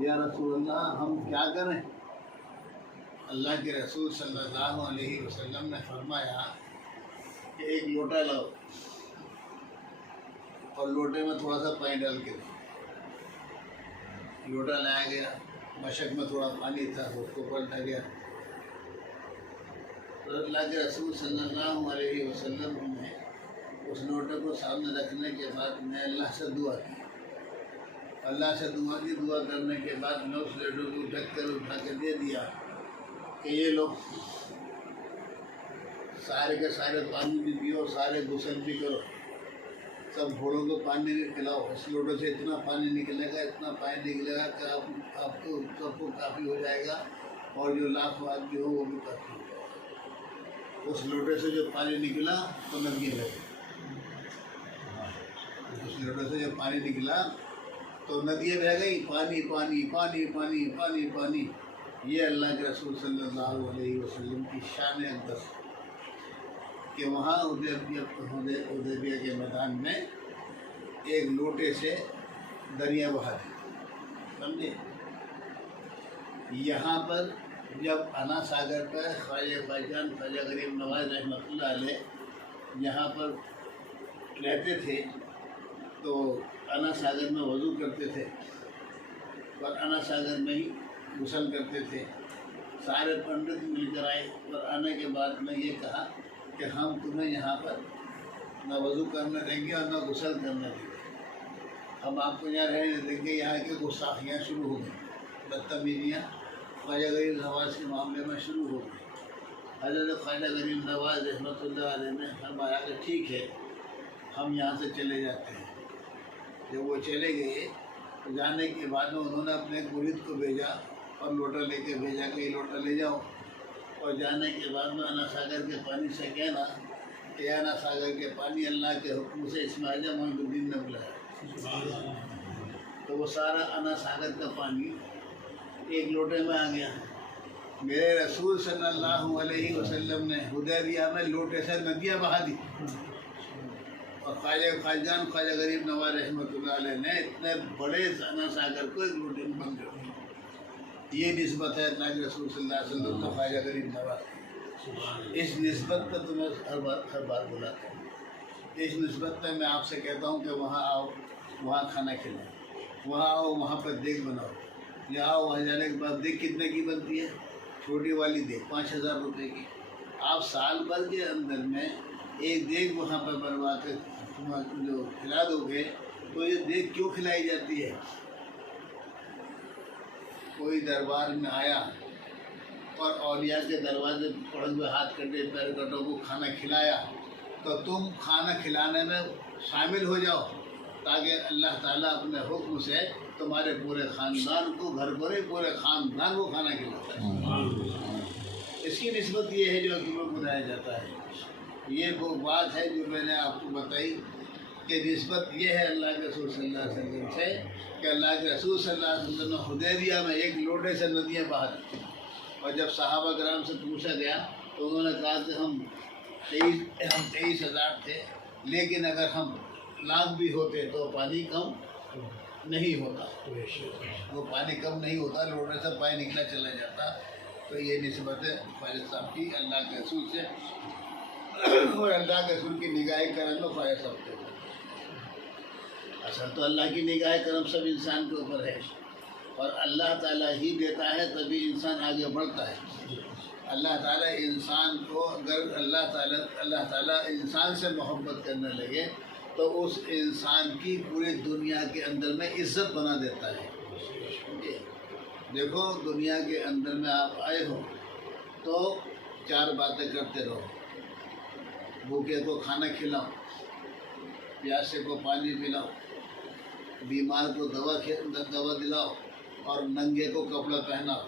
یا رسول اللہ ہم کیا کریں؟ اللہ کے رسول صلی اللہ علیہ وسلم نے فرمایا کہ ایک لوٹا لاؤ اور لوٹے میں تھوڑا سا پانی ڈال کے دو۔ لوٹا لایا گیا، مشق میں تھوڑا پانی تھا، اس کو پلٹا گیا۔ تو اللہ کے رسول صلی اللہ علیہ وسلم نے اس لوٹے کو سامنے رکھنے کے بعد میں اللہ سے دعا کی۔ اللہ سے دعا کی، دعا کرنے کے بعد میں اس لوٹے کو اٹھا کے دے دیا کہ یہ لوگ سارے کے سارے پانی بھی پیو، سارے غسل بھی کرو، سب گھوڑوں کو پانی بھی پلاؤ۔ اس لوٹے سے اتنا پانی نکلے گا، اتنا پانی نکلے گا کہ آپ کو سب کو کافی ہو جائے گا، اور جو لاکھ آدمی ہو وہ بھی کافی ہو جائے گا۔ اس لوٹے سے جو پانی نکلا تو ندی بہ گئی۔ اس لوٹے سے جو پانی نکلا تو ندیاں بہ گئی، پانی پانی پانی پانی پانی پانی۔ یہ اللہ کے رسول صلی اللہ علیہ وسلم کی شان اقدس کہ وہاں حدیبیہ کے میدان میں ایک لوٹے سے دریا بہا دی، سمجھے؟ یہاں پر جب انا ساگر پر خواجہ خواجان خواجہ غریب نواز رحمۃ اللہ علیہ یہاں پر رہتے تھے تو انا ساگر میں وضو کرتے تھے اور انا ساگر میں ہی غسل کرتے تھے۔ سارے پنڈت مل کر آئے اور آنے کے بعد میں یہ کہا کہ ہم تمہیں یہاں پر نہ وضو کرنے دیں گے اور نہ غسل کرنے دیں گے، ہم آپ کو یہاں رہنے دیں گے۔ یہاں کی گستاخیاں شروع ہو گئیں، بدتمیزیاں خواجہ غریب نواز کے معاملے میں شروع ہو گئی۔ حضرت خواجہ غریب نواز رحمۃ اللہ علیہ نے فرمایا کہ ٹھیک ہے، ہم یہاں سے چلے جاتے ہیں۔ جب وہ چلے گئے تو جانے کے بعد میں انہوں نے اپنے مرید کو بھیجا اور لوٹا لے کے بھیجا کہ یہ لوٹا لے جاؤ، اور جانے کے بعد میں انا ساگر کے پانی سے کہنا کہ انا ساگر کے پانی اللہ کے حکم سے اس میں اعظم محمد الدین نے بلایا۔ تو وہ سارا انا ساگر کا پانی ایک لوٹے میں آ گیا۔ میرے رسول صلی اللہ علیہ وسلم نے حدیبیہ میں لوٹے سے ندیاں بہا دی، اور خواجہ خواجان خواجہ غریب نواز رحمۃ اللہ علیہ نے اتنے بڑے انا ساگر کو ایک لوٹے میں بند کر دیا۔ یہ نسبت ہے اللہ کے رسول صلی اللہ علیہ وسلم کا خواجہ غریب نواز۔ اس نسبت پہ تمہیں ہر بار بلاتا ہوں، اس نسبت پہ میں آپ سے کہتا ہوں کہ وہاں آؤ، وہاں کھانا کھلاؤ، وہاں آؤ، وہاں پر دیگ بناؤ۔ یہاں آؤ، وہاں جانے کے بعد دیگ کتنے کی بنتی ہے؟ چھوٹی والی دیگ 5000 روپے کی۔ آپ سال بھر کے اندر میں ایک دیگ وہاں پر بنوا کے جو کھلا دو گے تو یہ دیگ کیوں کھلائی جاتی ہے؟ کوئی دربار میں آیا اور اولیاء کے دروازے پڑے ہوئے ہاتھ کٹے پیر کٹوں کو کھانا کھلایا تو تم کھانا کھلانے میں شامل ہو جاؤ، تاکہ اللہ تعالیٰ اپنے حکم سے تمہارے پورے خاندان کو، گھر پر ہی پورے خاندان کو کھانا کھلاتا ہے۔ اس کی نسبت یہ ہے جو تمہیں بتایا جاتا ہے۔ یہ وہ بات ہے جو میں نے آپ کو بتائی کہ نسبت یہ ہے اللہ کے رسول صلی اللہ علیہ وسلم سے کہ اللہ کے رسول صلی اللہ علیہ وسلم نے حدیبیہ میں ایک لوٹے سے ندیاں بہا دی، اور جب صحابہ کرام سے پوچھا گیا تو انہوں نے کہا کہ ہم 23,000 تھے، لیکن اگر ہم لاکھ بھی ہوتے تو پانی کم نہیں ہوتا، وہ پانی کم نہیں ہوتا، لوٹے سے پانی نکلا چلا جاتا۔ تو یہ نسبت ہے خواجہ صاحب کی اللہ کے رسول سے، اور اللہ کے رسول کی نگاہ کرم میں خواجہ صاحب کے اوپر۔ اصل تو اللہ کی نگاہ کرم سب انسان کے اوپر ہے، اور اللہ تعالیٰ ہی دیتا ہے تبھی انسان آگے بڑھتا ہے۔ اللہ تعالیٰ انسان کو، اگر اللہ تعالیٰ انسان سے محبت کرنے لگے تو اس انسان کی پوری دنیا کے اندر میں عزت بنا دیتا ہے۔ دیکھو دنیا کے اندر میں آپ آئے ہو تو 4 باتیں کرتے رہو، بھوکے کو کھانا کھلاؤ، پیاسے کو پانی پلاؤ، بیمار کو دوا دلاؤ، اور ننگے کو کپڑا پہناؤ۔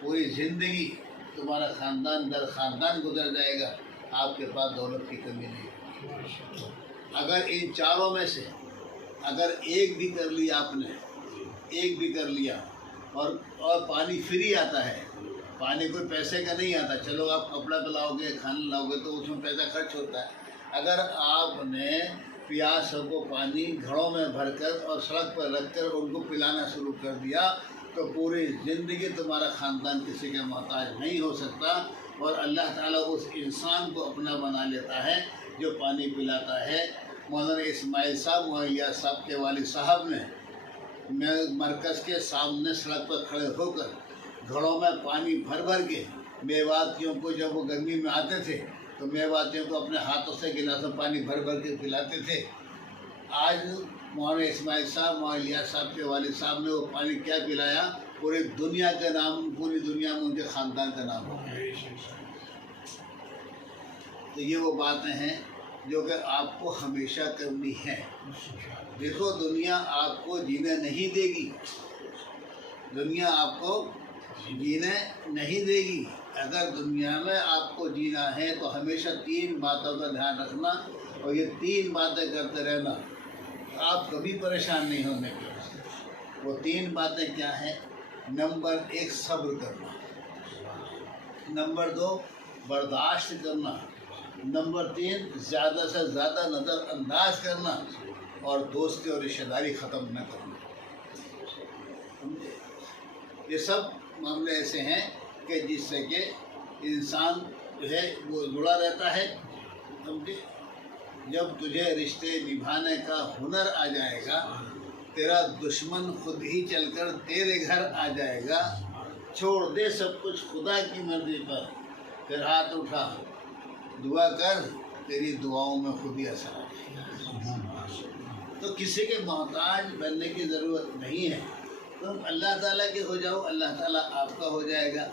پوری زندگی تمہارا خاندان در خاندان گزر جائے گا، آپ کے پاس دولت کی کمی نہیں ہوگی۔ اگر ان 4 میں سے اگر ایک بھی کر لیا آپ نے، ایک بھی کر لیا، اور پانی فری آتا ہے، پانی کوئی پیسے کا نہیں آتا، چلو آپ کپڑا پلاؤ گے، کھانا لاؤ گے تو اس میں پیسہ خرچ ہوتا ہے۔ اگر آپ نے پیاسوں کو پانی گھڑوں میں بھر کر اور سڑک پر رکھ کر ان کو پلانا شروع کر دیا تو پوری زندگی تمہارا خاندان کسی کا محتاج نہیں ہو سکتا، اور اللہ تعالیٰ اس انسان کو اپنا بنا لیتا ہے جو پانی پلاتا ہے۔ مولانا اسماعیل صاحب مولانا صاحب کے والد صاحب نے مرکز کے سامنے سڑک پر کھڑے ہو کر گھڑوں میں پانی بھر بھر کے میواتیوں کو، جب وہ گرمی میں آتے تھے تو میواتیوں کو اپنے ہاتھوں سے گلاس میں پانی بھر بھر کے پلاتے تھے۔ آج مولانا اسماعیل صاحب مولانا الیاس صاحب کے والد صاحب نے وہ پانی کیا پلایا، پوری دنیا کا نام، پوری دنیا میں ان کے خاندان کا نام ہو گیا۔ تو یہ وہ باتیں ہیں جو کہ آپ کو ہمیشہ کرنی ہے۔ دیکھو دنیا آپ کو جینے نہیں دے گی، دنیا آپ کو جینے نہیں دے گی۔ اگر دنیا میں آپ کو جینا ہے تو ہمیشہ 3 باتوں کا دھیان رکھنا، اور یہ 3 باتیں کرتے رہنا، آپ کبھی پریشان نہیں ہونے کے۔ وہ 3 باتیں کیا ہیں؟ نمبر 1 صبر کرنا، نمبر 2 برداشت کرنا، نمبر 3 زیادہ سے زیادہ نظر انداز کرنا، اور دوستی اور رشتہ داری ختم نہ کرنا۔ یہ سب معاملے ایسے ہیں کہ جس سے کہ انسان جو ہے وہ جڑا رہتا ہے۔ جب تجھے رشتے نبھانے کا ہنر آ جائے گا، تیرا دشمن خود ہی چل کر تیرے گھر آ جائے گا۔ چھوڑ دے سب کچھ خدا کی مرضی پر، پھر ہاتھ اٹھا دعا کر، تیری دعاؤں میں خود ہی اثر آ جائے گا۔ تو کسی کے محتاج بننے کی ضرورت نہیں ہے، تم اللہ تعالیٰ کے ہو جاؤ، اللہ تعالیٰ آپ کا ہو جائے گا۔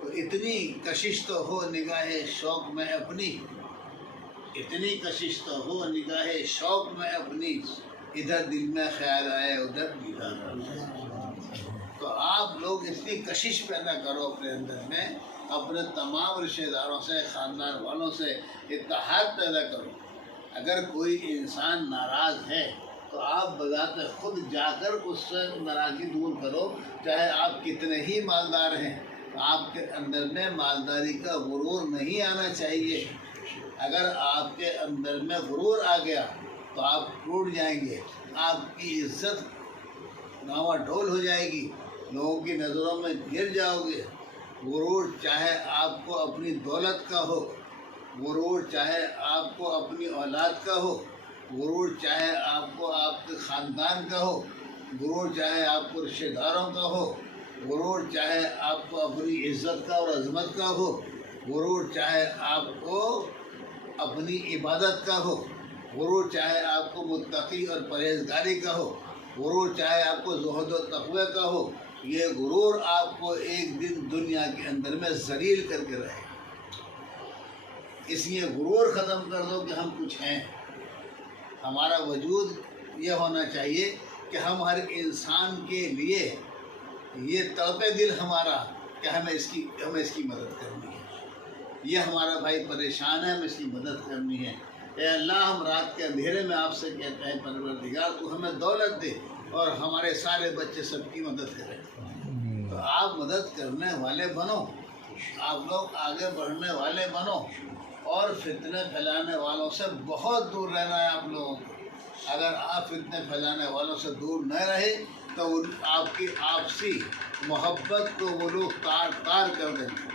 تو اتنی کشش تو ہو نگاہ شوق میں اپنی، اتنی کشش تو ہو نگاہ شوق میں اپنی، ادھر دل میں خیال آئے ادھر دیدار ہو جائے۔ تو آپ لوگ اتنی کشش پیدا کرو اپنے اندر میں، اپنے تمام رشتہ داروں سے، خاندان والوں سے اتحاد پیدا کرو۔ اگر کوئی انسان ناراض ہے تو آپ بذات خود جا کر اس سے ناراضگی دور کرو، چاہے آپ کتنے ہی مالدار ہیں۔ آپ کے اندر میں مالداری کا غرور نہیں آنا چاہیے۔ اگر آپ کے اندر میں غرور آ گیا تو آپ ٹوٹ جائیں گے، آپ کی عزت ڈاواں ڈول ہو جائے گی، لوگوں کی نظروں میں گر جاؤ گے۔ غرور چاہے آپ کو اپنی دولت کا ہو، غرور چاہے آپ کو اپنی اولاد کا ہو، غرور چاہے آپ کو آپ کے خاندان کا ہو، غرور چاہے آپ کو رشتہ داروں کا ہو، غرور چاہے آپ کو اپنی عزت کا اور عظمت کا ہو، غرور چاہے آپ کو اپنی عبادت کا ہو، غرور چاہے آپ کو متقی اور پرہیزگاری کا ہو، غرور چاہے آپ کو زہد و تقوی کا ہو، یہ غرور آپ کو ایک دن دنیا کے اندر میں ذلیل کر کے رہے۔ اس لیے غرور ختم کر دو کہ ہم کچھ ہیں۔ ہمارا وجود یہ ہونا چاہیے کہ ہم ہر انسان کے لیے یہ تڑپے دل ہمارا کہ ہمیں اس کی مدد کرنی ہے۔ یہ ہمارا بھائی پریشان ہے، ہمیں اس کی مدد کرنی ہے۔ اے اللہ، ہم رات کے اندھیرے میں آپ سے کہتے ہیں پروردگار تو ہمیں دولت دے اور ہمارے سارے بچے سب کی مدد کریں۔ تو آپ مدد کرنے والے بنو، آپ لوگ آگے بڑھنے والے بنو، اور فتنے پھیلانے والوں سے بہت دور رہنا ہے آپ لوگوں کو۔ اگر آپ فتنے پھیلانے والوں سے دور نہ رہے تو آپ کی آپسی محبت کو وہ لوگ تار تار کر دیں گے،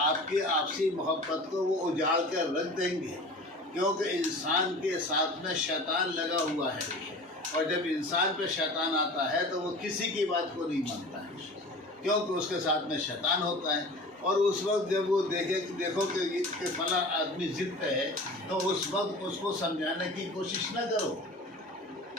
آپ کی آپسی محبت کو وہ اجاڑ کر رکھ دیں گے، کیونکہ انسان کے ساتھ میں شیطان لگا ہوا ہے، اور جب انسان پہ شیطان آتا ہے تو وہ کسی کی بات کو نہیں مانتا ہے، کیونکہ اس کے ساتھ میں شیطان ہوتا ہے۔ اور اس وقت جب وہ دیکھو کہ فلاں آدمی ضد پہ ہے تو اس وقت اس کو سمجھانے کی کوشش نہ کرو،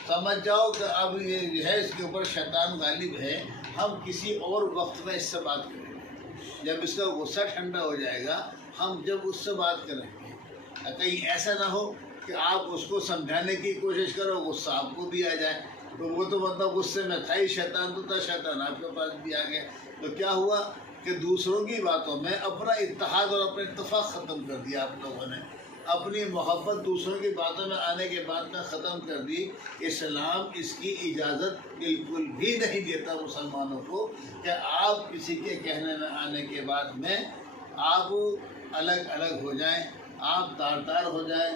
سمجھ جاؤ کہ اب یہ جو ہے اس کے اوپر شیطان غالب ہے، ہم کسی اور وقت میں اس سے بات کریں گے۔ جب اس کا غصہ ٹھنڈا ہو جائے گا ہم جب اس سے بات کریں گے، کہیں ایسا نہ ہو کہ آپ اس کو سمجھانے کی کوشش کرو، غصہ آپ کو بھی آ جائے، تو وہ تو مطلب غصے میں تھا ہی، شیطان تو تھا، شیطان آپ کے پاس بھی آ گیا، تو کیا ہوا کہ دوسروں کی باتوں میں اپنا اتحاد اور اپنا اتفاق ختم کر دیا آپ لوگوں نے، اپنی محبت دوسروں کی باتوں میں آنے کے بعد میں ختم کر دی۔ اسلام اس کی اجازت بالکل بھی نہیں دیتا مسلمانوں کو کہ آپ کسی کے کہنے میں آنے کے بعد میں آپ الگ الگ ہو جائیں، آپ تار تار ہو جائیں،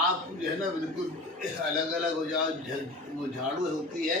آپ جو ہے نا بالکل الگ الگ ہو جاؤ۔ وہ جھاڑو ہوتی ہے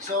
100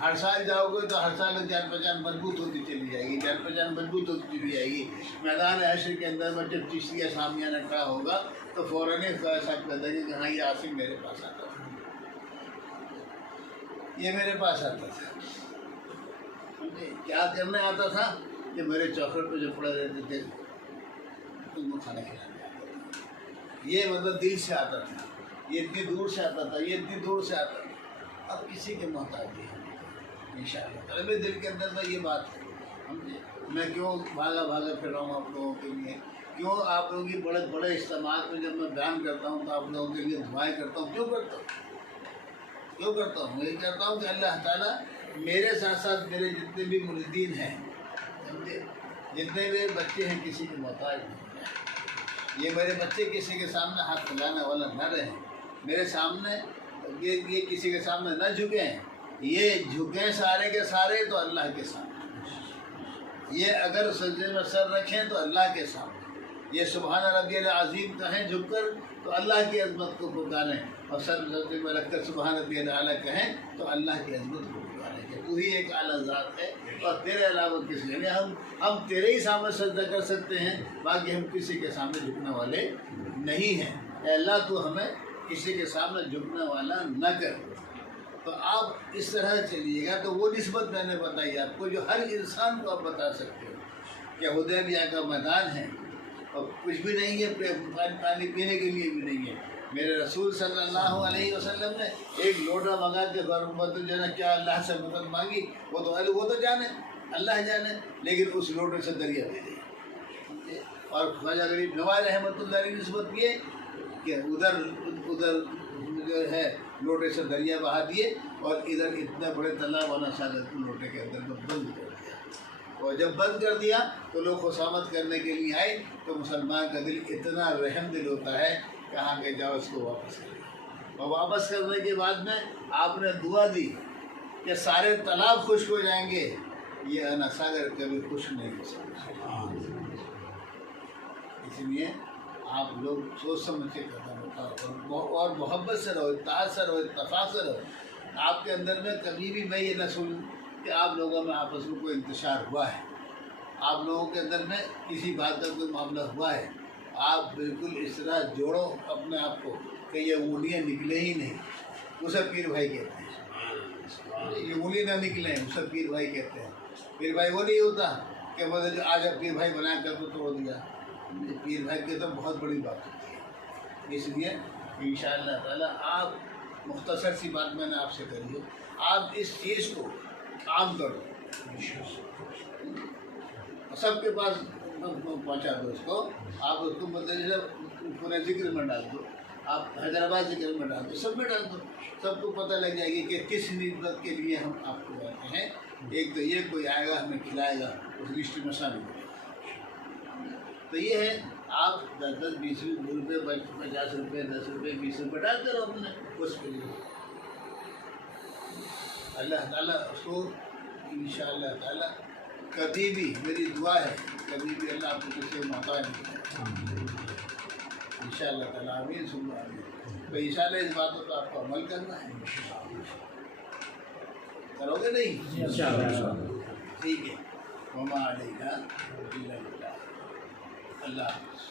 ہر سال جاؤ گے تو ہر سال جان پہچان مضبوط ہوتی چلی جائے گی، جان پہچان مضبوط ہوتی چلی جائے گی۔ میدان حشر کے اندر میں جب چشتیہ سامیانہ کھڑا ہوگا تو فوراً ایسا پیدا کہ ہاں یہ عاصم میرے پاس آتا تھا، یہ میرے پاس آتا تھا، کیا کرنے آتا تھا کہ میرے چوکھٹ پہ جو پڑے رہتے تھے ان کو کھانا کھلانے آتا تھا۔ یہ مطلب دل سے آتا تھا، یہ اتنی دور سے آتا تھا، یہ اتنی دور سے آتا تھا۔ اب کسی کے محتاج نہیں ہے انشاءاللہ تعالیٰ۔ میرے دل کے اندر میں یہ بات ہے، سمجھے میں کیوں بھاگا پھر رہا ہوں آپ لوگوں کے لیے، کیوں آپ لوگوں کی بڑے بڑے اجتماعات میں جب میں بیان کرتا ہوں تو آپ لوگوں کے لیے دعائیں کرتا ہوں، کیوں کرتا ہوں؟ یہ کرتا ہوں کہ اللہ تعالیٰ میرے ساتھ ساتھ میرے جتنے بھی مریدین ہیں، سمجھے جتنے بھی بچے ہیں کسی کے محتاج نہیں ہیں۔ یہ میرے بچے کسی کے سامنے ہاتھ پھیلانے والا نہ رہیں، میرے سامنے یہ کسی کے سامنے نہ جھکیں، یہ جھکیں سارے کے سارے تو اللہ کے سامنے، یہ اگر سجدے میں سر رکھیں تو اللہ کے سامنے، یہ سبحان ربی العظیم کہیں جھک کر تو اللہ کی عظمت کو پکاریں، اور سر سجدے میں رکھ کر سبحان ربی الاعلیٰ کہیں تو اللہ کی عظمت کو پکاریں کہ تو ہی ایک اعلیٰ ذات ہے اور تیرے علاوہ کس لیے، یعنی ہم تیرے ہی سامنے سجدہ کر سکتے ہیں، باقی ہم کسی کے سامنے جھکنے والے نہیں ہیں۔ اے اللہ تو ہمیں کسی کے سامنے جھکنے والا نہ کر۔ تو آپ اس طرح چلیے گا تو وہ نسبت میں نے بتائی آپ کو جو ہر انسان کو آپ بتا سکتے ہو کہ حدیبیہ کا میدان ہے اور کچھ بھی نہیں ہے، پانی پینے کے لیے بھی نہیں ہے۔ میرے رسول صلی اللہ علیہ وسلم نے ایک لوٹا منگا کے جو ہے نا کیا اللہ سے مدد مانگی، وہ تو جانے اللہ جانے، لیکن اس لوٹے سے دریا دے دی۔ اور خواجہ غریب نواز رحمۃ اللہ علیہ نسبت یہ کہ ادھر جو ہے لوٹے سے دریا بہا دیے اور ادھر اتنے بڑے تالاب والا ساگر کو لوٹے کے اندر میں بند کر دیا، اور جب بند کر دیا تو لوگ خسامت کرنے کے لیے آئے تو مسلمان کا دل اتنا رحم دل ہوتا ہے کہ ہاں کہ جاؤ اس کو واپس کریں، اور واپس کرنے کے بعد میں آپ نے دعا دی کہ سارے تالاب خشک ہو جائیں گے، یہ انا ساگر کبھی خشک نہیں ہو سکتا۔ اس لیے آپ لوگ سوچ سمجھ کے قدم اٹھاؤ اور محبت سے رہو، اتحاد سے رہو، اتفاق سے رہو۔ آپ کے اندر میں کبھی بھی میں یہ نہ سنوں کہ آپ لوگوں میں آپس میں کوئی انتشار ہوا ہے، آپ لوگوں کے اندر میں کسی بات کا کوئی معاملہ ہوا ہے، آپ بالکل اس طرح جوڑو اپنے آپ کو کہ یہ انگلیاں نکلے ہی نہیں، اسے پیر بھائی کہتے ہیں، یہ انگلی نہ نکلیں اسے پیر بھائی کہتے ہیں۔ پیر بھائی وہ نہیں ہوتا کہ مطلب آج پیر بھائی بنا کر تو توڑ دیا، پیر بھائی کی تو بہت بڑی بات ہوتی ہے۔ اس لیے انشاءاللہ تعالیٰ آپ مختصر سی بات میں نے آپ سے کری ہے، آپ اس چیز کو عام کرو، سب کے پاس پہنچا دو اس کو، آپ اس کو مطلب پورے ذکر میں ڈال دو، آپ حیدرآباد ذکر میں ڈال دو، سب میں ڈال دو، سب کو پتہ لگ جائے گی کہ کس نسبت کے لیے ہم آپ کو بولتے ہیں۔ ایک تو یہ کوئی آئے گا ہمیں کھلائے گا، اس لسٹ میں شامل ہو جائے گا۔ تو یہ ہے آپ 10 20 روپے 50 روپے 10 روپے 20 روپے ڈالتے رہو اپنے اس کے لیے، اللہ تعالیٰ اس کو انشاءاللہ تعالیٰ کبھی بھی میری دعا ہے کبھی بھی اللہ آپ کو کسی کو محتاج نہیں ہے انشاءاللہ تعالیٰ، آمین ثم آمین۔ تو انشاءاللہ اس باتوں پر آپ کو عمل کرنا ہے، کرو گے نہیں؟ ٹھیک ہے، وما علینا الا البلاغ۔ اللہ حافظ۔